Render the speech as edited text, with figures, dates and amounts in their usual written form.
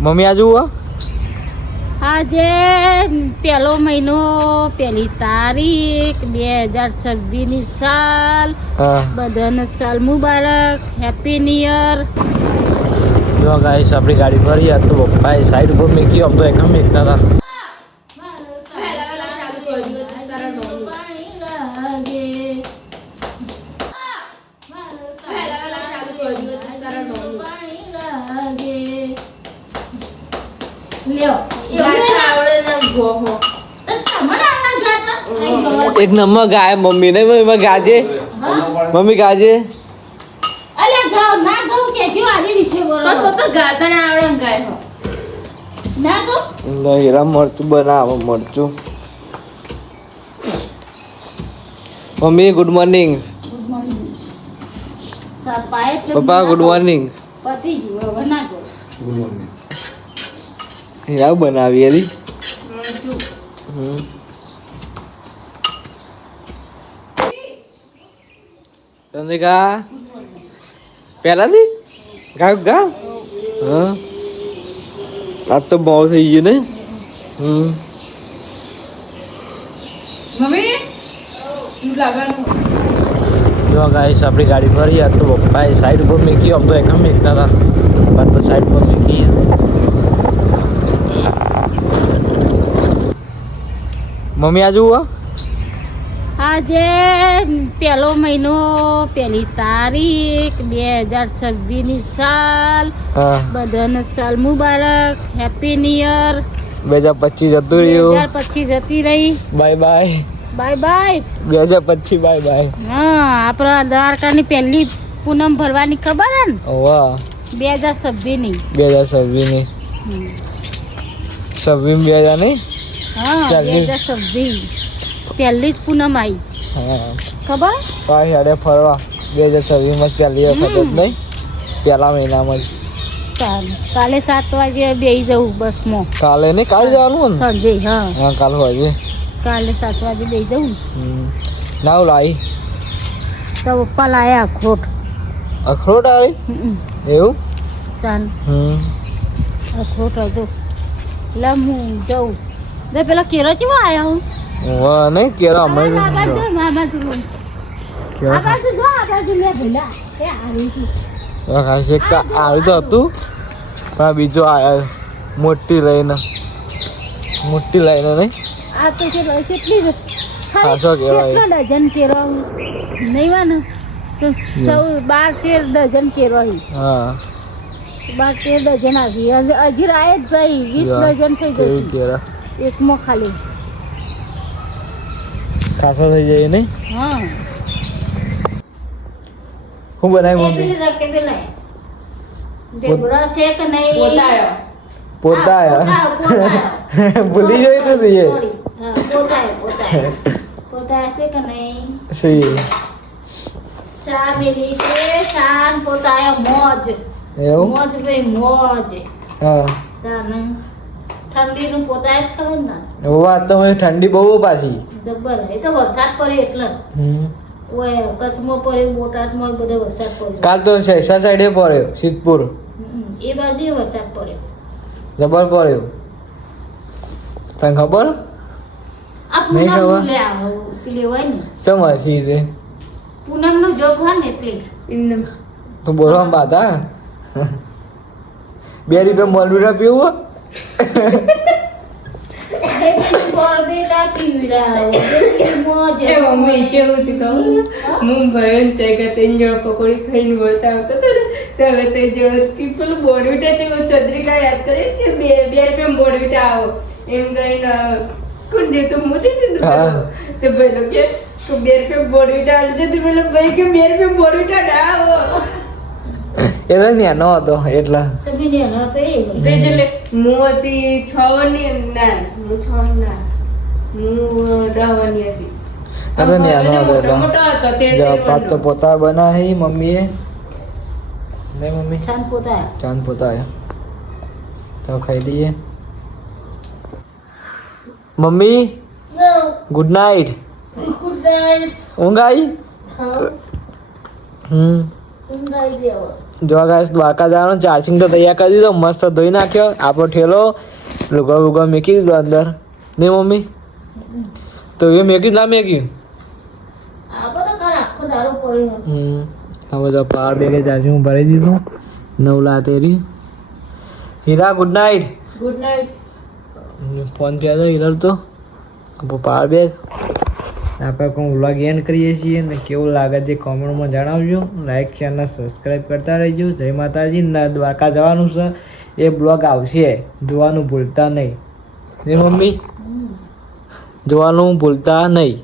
Mummy આ જુઓ આજે પહેલો મહિનો પહેલી તારીખ 2026 સાલ બધાને સાલ મુબારક હેપી ન્યુ યર જો ગાઈસ આપણી ગાડી ભરી આ તો પપ્પાએ સાઈડ ઉપર મેકી આમ તો એકમ એકતા હતા એક નંબર ગાય મમ્મી ને એમાં ગાજે મમ્મી ગાજે હીરા મરચું બનાવો મરચું મમ્મી ગુડ મોર્નિંગ પપ્પા ગુડ મોર્નિંગ હીરા બનાવી એરી ચંદ્રિકા પહેલાથી ગાવ ગાવ હા આજ તો બહુ થઈ ગયું ને જો ગાઈસ આપણી ગાડી ભરી આ તો પપ્પાએ સાઈડ ઉપર મેકી આમ તો એકમ એકતા હતા બાદ તો સાઈડ પર મેકી મમ્મી આ જુઓ આજે પહેલો મહિનો પહેલી તારીખ 2026 સાલ બધાને સાલ મુબારક હેપી ન્યુ યર 2025 જતું રહ્યું 2025 જતી રહી bye bye bye bye 2025 bye bye હા આપણા દ્વારકાની પહેલી પૂનમ ભરવાની ખબર હે ને વાહ 2026 ની 2026 ની 26 2000 નહીં હા 2026 પહેલી જ પૂનમ આવી ખબર પાછી હાડે ફરવા 2026 માં પહેલી વખત જ નહીં પહેલા મહિનામાં જ કાલે 7 વાગે બેસી જવું બસમાં કાલે નહીં કાલે જવાનું ને સાંજે હા કાલે હોય કાલે 7 વાગે બેસી જવું ના લાવી તો પપ્પા લાયા અખરોટ આવી એવું ચાલ અખરોટ હતો એટલે હું જઉં પેલા કેરો કેવો આવ્યા હું નહીં કેરા અમે આવ્યું તો હતું પણ બીજો આવ્યા મોટી લઈને નહીં આ તો કેટલી ખાસો કેવાય ડઝન કેરો નહીં વાને તો 12-13 ડઝન કેરો હા 12-13 ડઝન આવી હજી રાય જ જઈ 20 ડઝન થઈ જશે એકમાં ખાલી ખાસો થઈ જાય નહીં હા હું બનાવી મમ્મી ડેબરા છે કે નહીં પોતા ભૂલી જોઈ તો દઈએ પોતા છે કે નહીં સહી ચા મેલી છે ચાન પોતા મોજ એવું મોજ ભાઈ મોજ હા ઠંડી નું પોતા જ કરો ને વાત તો ઠંડી બહુ પાછી જબર એ તો વરસાદ પડે એટલે ઓય કચ્છમાં પડ્યો બોટાદમાં બધે વરસાદ પડ્યો કાલ તો શેષા સાઈડે પડ્યો સિદ્ધપુર એ બાજુ વરસાદ પડ્યો જબર પડ્યો તને ખબર આ નહીં ખબર પેલી હોય ને સમજી દે પૂનમ નો જોગ હોય ને એટલે તો બોલવા બાધા 2 રૂપિયા મોલવીરા પીવું મુંબઈ પકોડી ખાઈને વળતા આવતો હતો ને હવે તે જોડતી પેલું બોડવીટા છે ચંદ્રિકા યાદ કરે કે 2 રૂપિયા બોડવીટા આવો એમ કરીને કુંડી તો મોતી દીધું તો પેલો કે 2 રૂપિયા બોડવીટા આવી જતી પેલો ભાઈ કે 2 રૂપિયા બોડવીટા ના આવો એટલે નેનો હતો એટલે તે એટલે મોતી 6 ની ના હું 6 ના હું 10 ની હતી અરે નેનો હતો મોટો હતો તે પાત તો પોતા બનાવી મમ્મીએ નહીં મમ્મી ચાંદ પોતા તો ખાઈ લઈએ મમ્મી ગુડ નાઇટ ઊંઘ આવી ઊંઘ આવી ગયો જો ગાઈસ દ્વારકા જવાનું ચાર્જિંગ તો તૈયાર કરી દીધો, મસ્ત ધોઈ નાખ્યો. આપણો ઠેલો લુગા વુગા મેકી દીધો અંદર. નહીં મમ્મી? તો એ મેકી ના મેકી? હવે તો પાવર બેગે ચાર્જિંગ ભરી દીધું. નવલા તેરી. Heera good night. Good night. Phone કર્યો હીરા તો પાવર બેગ. આપણે કોઈ વ્લોગ એન્ડ કરીએ છીએ ને કેવું લાગે તે કોમેન્ટમાં જણાવજો. લાઈક ચેનલ સબસ્ક્રાઈબ કરતા રહેજો. જય માતાજી. દ્વારકા જવાનું છે, એ બ્લોગ આવશે, જોવાનું ભૂલતા નહીં. મમ્મી જોવાનું ભૂલતા નહીં.